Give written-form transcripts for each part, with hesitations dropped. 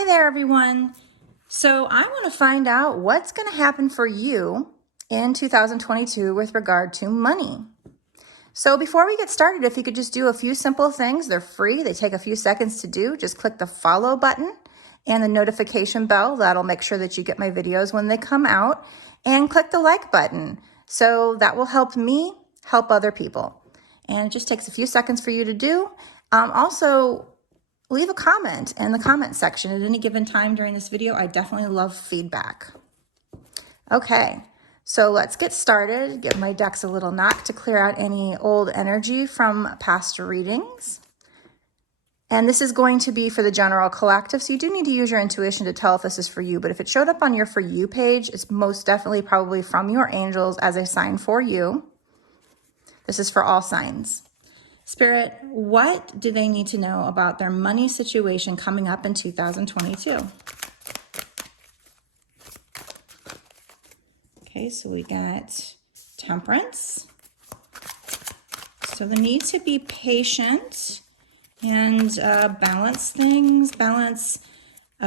Hi there, everyone. So I want to find out what's going to happen for you in 2022 with regard to money. So before we get started, if you could just do a few simple things, they're free, they take a few seconds to do. Just click the follow button and the notification bell. That'll make sure that you get my videos when they come out. And click the like button. So that will help me help other people. And it just takes a few seconds for you to do. Also, leave a comment in the comment section at any given time during this video. I definitely love feedback. Okay, so let's get started. Give my decks a little knock to clear out any old energy from past readings. And this is going to be for the general collective, so you do need to use your intuition to tell if this is for you. But if it showed up on your For You page, it's most definitely probably from your angels as a sign for you. This is for all signs. Spirit, what do they need to know about their money situation coming up in 2022? Okay, so we got Temperance. So the need to be patient and balance things, balance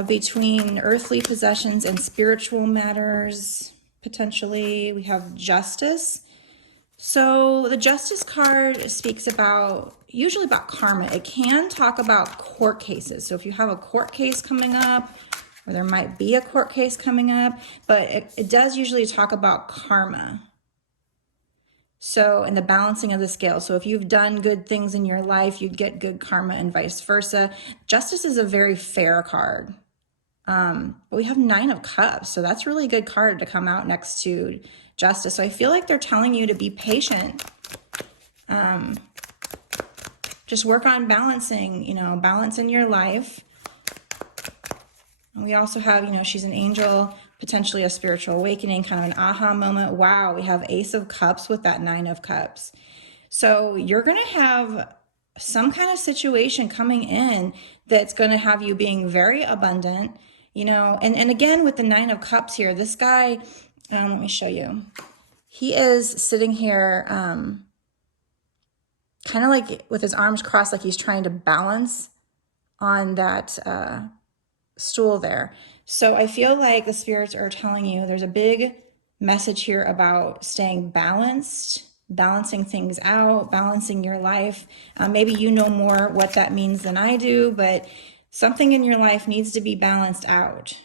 between earthly possessions and spiritual matters, potentially. We have Justice. So the Justice card speaks usually about karma. It can talk about court cases. So if you have a court case coming up, or there might be a court case coming up, but it does usually talk about karma. So, and the balancing of the scale. So if you've done good things in your life, you'd get good karma and vice versa. Justice is a very fair card. But we have 9 of Cups, so that's really a good card to come out next to Justice. So I feel like they're telling you to be patient. Just work on balancing, balance in your life. And we also have, she's an angel, potentially a spiritual awakening, kind of an aha moment. Wow, we have Ace of Cups with that 9 of Cups. So you're going to have some kind of situation coming in that's going to have you being very abundant, and again, with the 9 of Cups here, this guy, let me show you. He is sitting here kind of like with his arms crossed, like he's trying to balance on that stool there. So I feel like the spirits are telling you there's a big message here about staying balanced, balancing things out, balancing your life. Maybe you know more what that means than I do, but something in your life needs to be balanced out.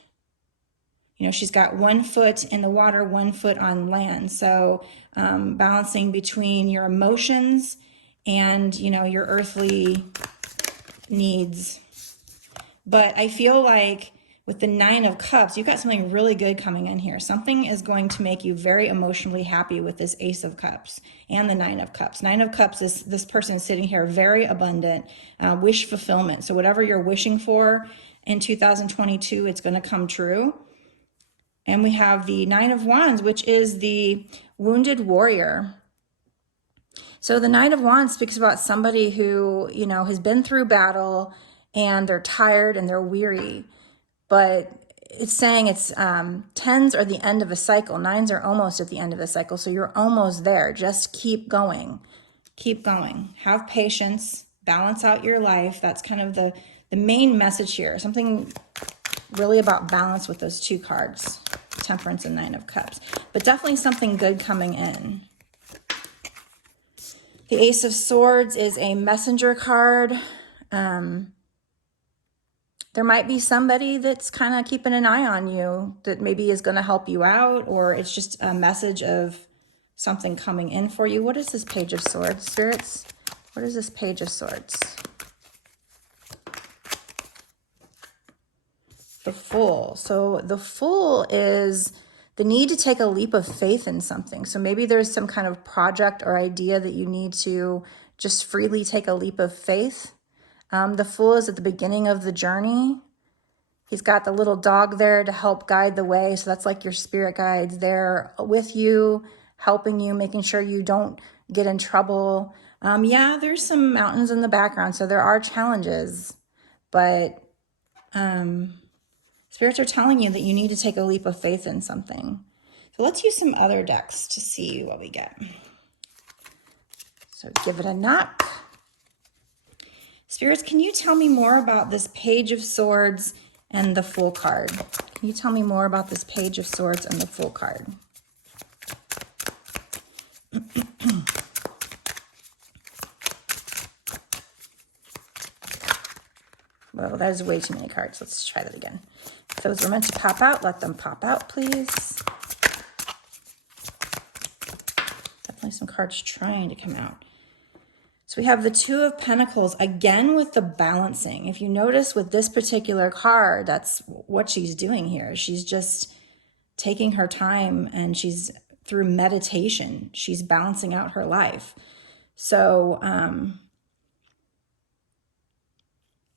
She's got 1 foot in the water, 1 foot on land. So balancing between your emotions and, your earthly needs. But I feel like with the 9 of Cups, you've got something really good coming in here. Something is going to make you very emotionally happy with this Ace of Cups and the 9 of Cups. 9 of Cups is this person sitting here, very abundant, wish fulfillment. So whatever you're wishing for in 2022, it's going to come true. And we have the 9 of Wands, which is the wounded warrior. So the 9 of Wands speaks about somebody who, has been through battle and they're tired and they're weary. But it's saying it's 10s are the end of a cycle. 9s are almost at the end of the cycle. So you're almost there. Just keep going. Keep going. Have patience. Balance out your life. That's kind of the main message here. Something really about balance with those 2 cards. Temperance and 9 of Cups. But definitely something good coming in. The Ace of Swords is a messenger card. There might be somebody that's kind of keeping an eye on you that maybe is going to help you out, or it's just a message of something coming in for you. What is this Page of Swords, spirits? What is this Page of Swords? The Fool. So the Fool is the need to take a leap of faith in something. So maybe there's some kind of project or idea that you need to just freely take a leap of faith. The Fool is at the beginning of the journey. He's got the little dog there to help guide the way. So that's like your spirit guides there with you, helping you, making sure you don't get in trouble. Yeah, there's some mountains in the background, so there are challenges. But spirits are telling you that you need to take a leap of faith in something. So let's use some other decks to see what we get. So give it a knock. Spirits, can you tell me more about this Page of Swords and the Fool card. Can you tell me more about this Page of Swords and the Fool card? Well, that is way too many cards. Let's try that again. If those were meant to pop out, let them pop out, please. Definitely some cards trying to come out. So we have the Two of Pentacles, again with the balancing. If you notice with this particular card, that's what she's doing here. She's just taking her time, and she's, through meditation, she's balancing out her life. So,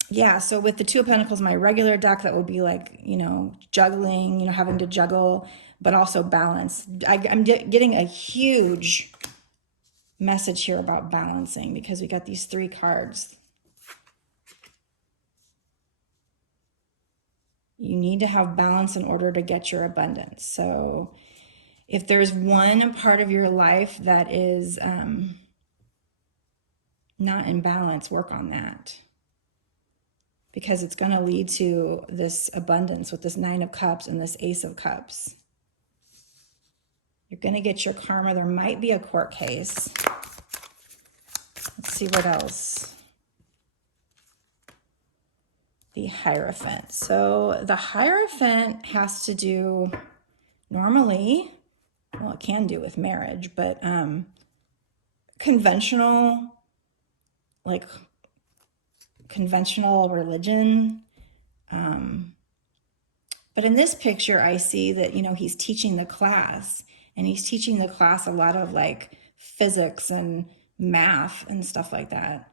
yeah, so with the Two of Pentacles, my regular deck, that would be like, you know, juggling, you know, having to juggle, but also balance. I'm getting a huge message here about balancing, because we got these 3 cards. You need to have balance in order to get your abundance. So if there's one part of your life that is not in balance, work on that, because it's going to lead to this abundance with this 9 of Cups and this Ace of Cups. You're going to get your karma. There might be a court case. Let's see what else. The Hierophant. So the Hierophant has to do, normally, well, it can do with marriage, but conventional, like conventional religion. But in this picture, I see that, you know, he's teaching the class, and he's teaching the class a lot of like physics and math and stuff like that.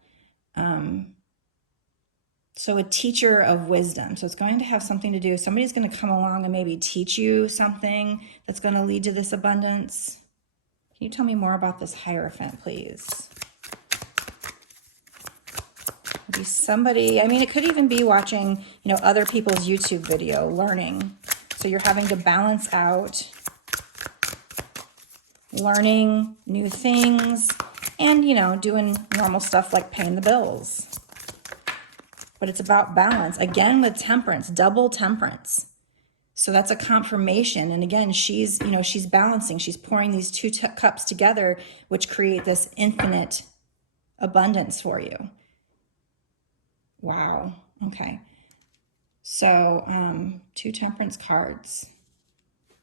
So a teacher of wisdom. So it's going to have something to do. Somebody's going to come along and maybe teach you something that's going to lead to this abundance. Can you tell me more about this Hierophant, please? Maybe somebody, I mean, it could even be watching, you know, other people's YouTube video, learning. So you're having to balance out learning new things and, you know, doing normal stuff like paying the bills. But it's about balance. Again, with Temperance, double Temperance. So that's a confirmation. And again, she's, you know, she's balancing. She's pouring these 2 cups together, which create this infinite abundance for you. Wow. Okay. So 2 Temperance cards.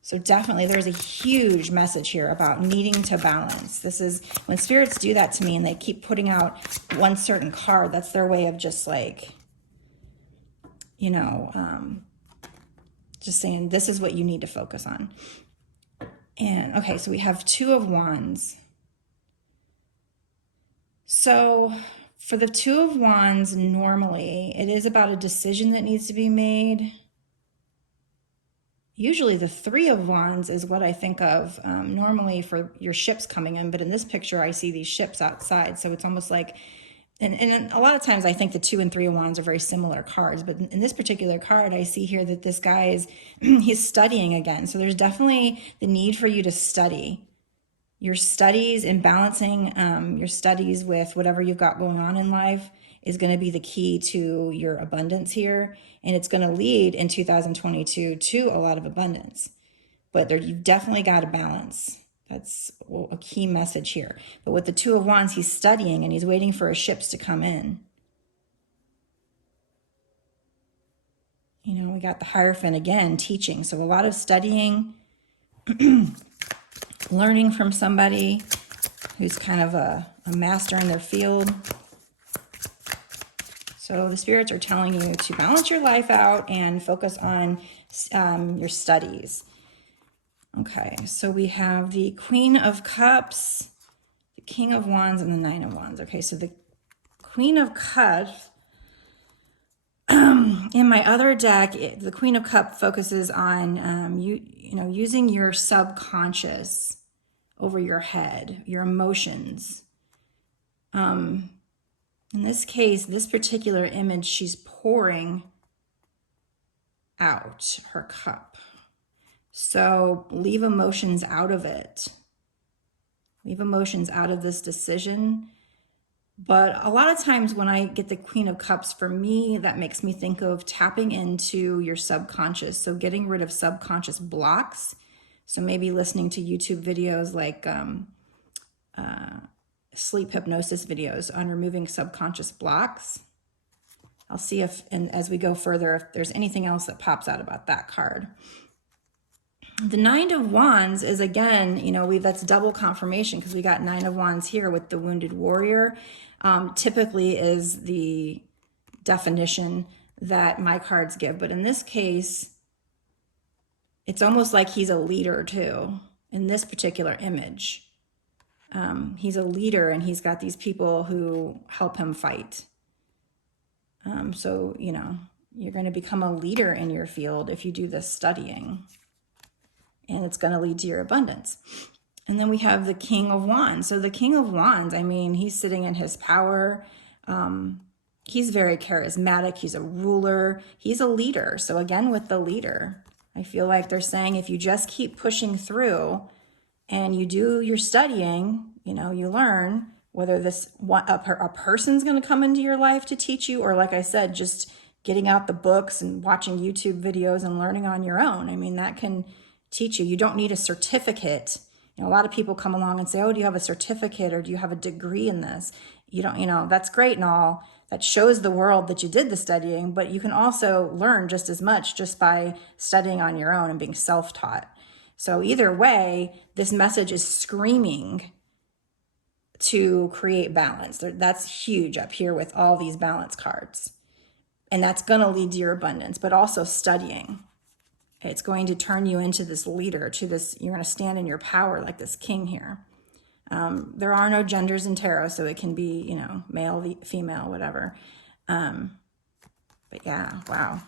So definitely there's a huge message here about needing to balance. This is, when spirits do that to me and they keep putting out one certain card, that's their way of just like, you know, just saying, this is what you need to focus on. And okay, so we have 2 of Wands. So for the 2 of Wands, normally it is about a decision that needs to be made. Usually the 3 of Wands is what I think of normally for your ships coming in. But in this picture, I see these ships outside. So it's almost like, and a lot of times I think the 2 and 3 of Wands are very similar cards. But in this particular card, I see here that this guy is, he's studying again. So there's definitely the need for you to study. Your studies and balancing your studies with whatever you've got going on in life is going to be the key to your abundance here. And it's going to lead in 2022 to a lot of abundance. But you've definitely got to balance. That's a key message here. But with the 2 of Wands, he's studying and he's waiting for his ships to come in. You know, we got the Hierophant again, teaching. So a lot of studying, learning from somebody who's kind of a master in their field. So the spirits are telling you to balance your life out and focus on your studies. Okay, so we have the Queen of Cups, the King of Wands, and the 9 of Wands. Okay, so the Queen of Cups, in my other deck, the Queen of Cups focuses on you know, using your subconscious over your head, your emotions. In this case, this particular image, she's pouring out her cup. So leave emotions out of it. Leave emotions out of this decision. But a lot of times when I get the Queen of Cups, for me, that makes me think of tapping into your subconscious. So getting rid of subconscious blocks. So maybe listening to YouTube videos like sleep hypnosis videos on removing subconscious blocks. I'll see if, and as we go further, if there's anything else that pops out about that card. The Nine of Wands is, again, you know, that's double confirmation because we got Nine of Wands here with the wounded warrior. Typically is the definition that my cards give. But in this case, it's almost like he's a leader too, in this particular image. He's a leader and he's got these people who help him fight. So, you know, you're going to become a leader in your field if you do this studying. And it's going to lead to your abundance. And then we have the King of Wands. So the King of Wands, I mean, he's sitting in his power. He's very charismatic. He's a ruler. He's a leader. So again, with the leader, I feel like they're saying if you just keep pushing through and you do your studying, you know, you learn whether a person's going to come into your life to teach you, or like I said, just getting out the books and watching YouTube videos and learning on your own. I mean, that can teach you. You don't need a certificate. You know, a lot of people come along and say, oh, do you have a certificate or do you have a degree in this? You don't, you know, that's great and all. That shows the world that you did the studying, but you can also learn just as much just by studying on your own and being self-taught. So either way, this message is screaming to create balance. That's huge up here with all these balance cards. And that's going to lead to your abundance, but also studying. It's going to turn you into this leader, to this, you're going to stand in your power like this king here. There are no genders in tarot, so it can be, you know, male, female, whatever. But yeah, wow.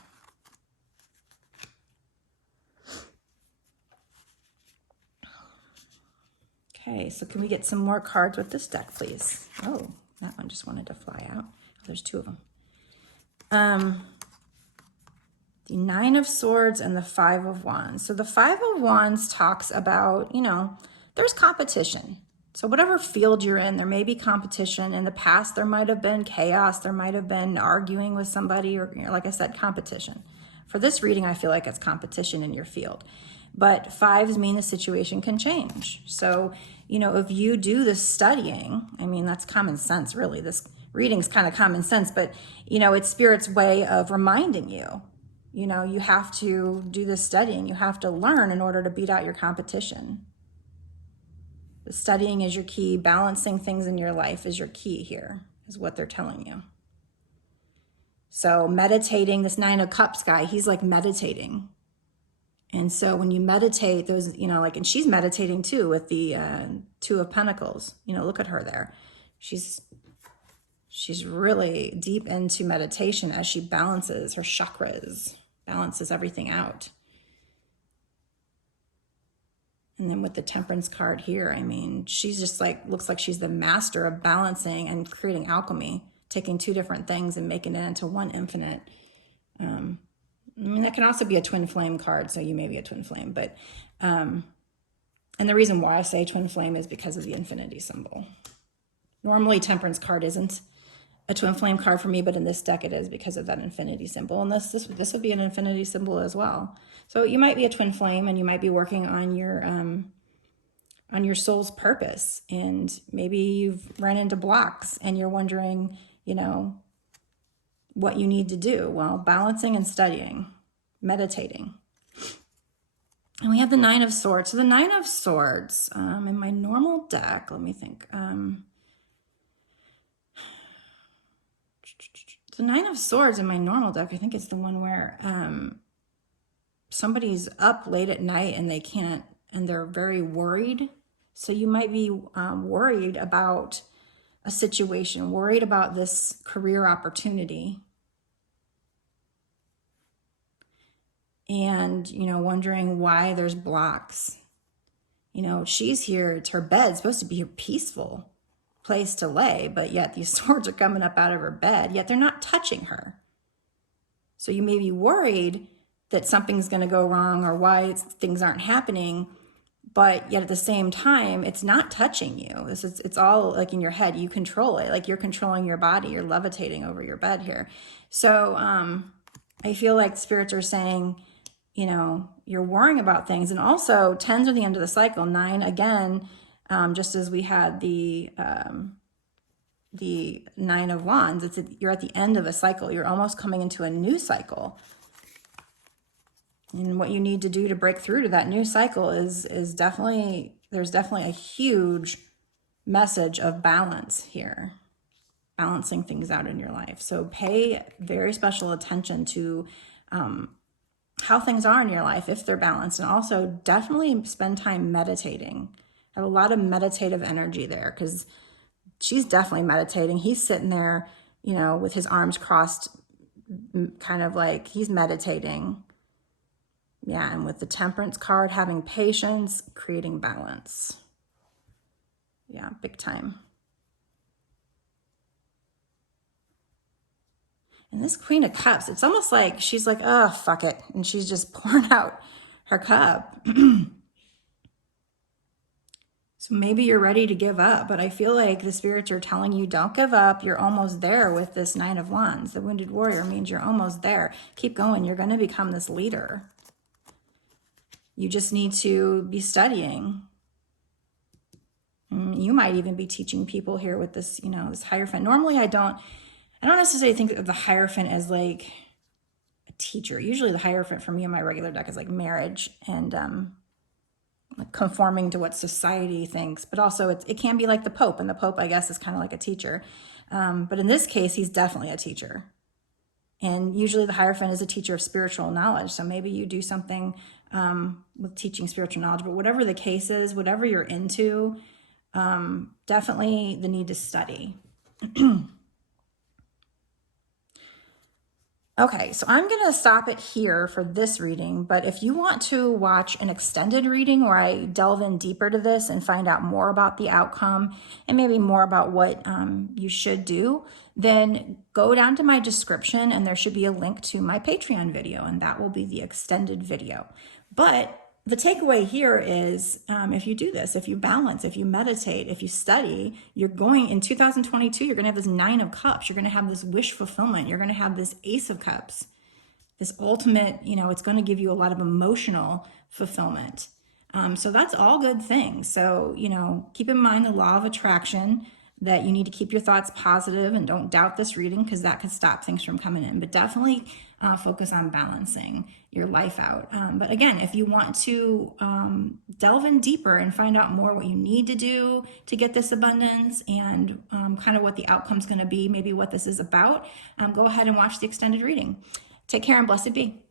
Okay, so can we get some more cards with this deck, please? Oh, that one just wanted to fly out. There's two of them. The Nine of Swords and the Five of Wands. So the Five of Wands talks about, you know, there's competition. So whatever field you're in, there may be competition. In the past, there might have been chaos. There might have been arguing with somebody, or, you know, like I said, competition. For this reading, I feel like it's competition in your field. But fives mean the situation can change. So, you know, if you do this studying, I mean, that's common sense, really. This reading's kind of common sense, but, you know, it's Spirit's way of reminding you. You know, you have to do this studying. You have to learn in order to beat out your competition. The studying is your key. Balancing things in your life is your key here, is what they're telling you. So meditating, this Nine of Cups guy, he's like meditating. And so when you meditate, those, you know, like, and she's meditating too with the Two of Pentacles. You know, look at her there. She's really deep into meditation as she balances her chakras, balances everything out. And then with the Temperance card here, I mean, she's just like, looks like she's the master of balancing and creating alchemy, taking two different things and making it into one infinite. I mean, that can also be a twin flame card, so you may be a twin flame, but, and the reason why I say twin flame is because of the infinity symbol. Normally, Temperance card isn't a twin flame card for me, but in this deck it is because of that infinity symbol, and this would be an infinity symbol as well. So you might be a twin flame, and you might be working on your soul's purpose, and maybe you've run into blocks, and you're wondering, you know, what you need to do. Well, balancing and studying, meditating. And we have the Nine of Swords. So the Nine of Swords, in my normal deck, let me think. The Nine of Swords in my normal deck, I think it's the one where somebody's up late at night and they can't, and they're very worried. So you might be worried about a situation, worried about this career opportunity. And, you know, wondering why there's blocks. You know, she's here, it's her bed, it's supposed to be a peaceful place to lay, but yet these swords are coming up out of her bed, yet they're not touching her. So you may be worried that something's going to go wrong or why things aren't happening, but yet at the same time, it's not touching you. It's all like in your head. You control it. Like you're controlling your body. You're levitating over your bed here. So I feel like spirits are saying, you know, you're worrying about things. And also 10s are the end of the cycle. 9, again, just as we had the 9 of Wands, you're at the end of a cycle. You're almost coming into a new cycle. And what you need to do to break through to that new cycle is definitely, there's definitely a huge message of balance here, balancing things out in your life. So pay very special attention to how things are in your life, if they're balanced, and also definitely spend time meditating. Have a lot of meditative energy there, because she's definitely meditating. He's sitting there, you know, with his arms crossed, kind of like he's meditating. Yeah, and with the Temperance card, having patience, creating balance. Yeah, big time. And this Queen of Cups, it's almost like she's like, oh, fuck it. And she's just pouring out her cup. So maybe you're ready to give up, but I feel like the spirits are telling you, don't give up. You're almost there with this 9 of Wands. The Wounded Warrior means you're almost there. Keep going. You're going to become this leader. You just need to be studying. You might even be teaching people here with this, you know, this Hierophant. Normally I don't necessarily think of the Hierophant as like a teacher. Usually the Hierophant for me in my regular deck is like marriage and like conforming to what society thinks. But also it can be like the Pope, and the Pope, I guess, is kind of like a teacher. But in this case, he's definitely a teacher. And usually the Hierophant is a teacher of spiritual knowledge. So maybe you do something with teaching spiritual knowledge. But whatever the case is, whatever you're into, definitely the need to study. Okay, so I'm going to stop it here for this reading, but if you want to watch an extended reading where I delve in deeper to this and find out more about the outcome and maybe more about what you should do, then go down to my description and there should be a link to my Patreon video, and that will be the extended video. But the takeaway here is if you do this, if you balance, if you meditate, if you study, you're going in 2022, you're going to have this 9 of Cups. You're going to have this wish fulfillment. You're going to have this Ace of Cups, this ultimate, you know, it's going to give you a lot of emotional fulfillment. So that's all good things. So, you know, keep in mind the law of attraction, that you need to keep your thoughts positive and don't doubt this reading, because that could stop things from coming in. But definitely focus on balancing your life out. But again, if you want to delve in deeper and find out more what you need to do to get this abundance and kind of what the outcome's going to be, maybe what this is about, go ahead and watch the extended reading. Take care and blessed be.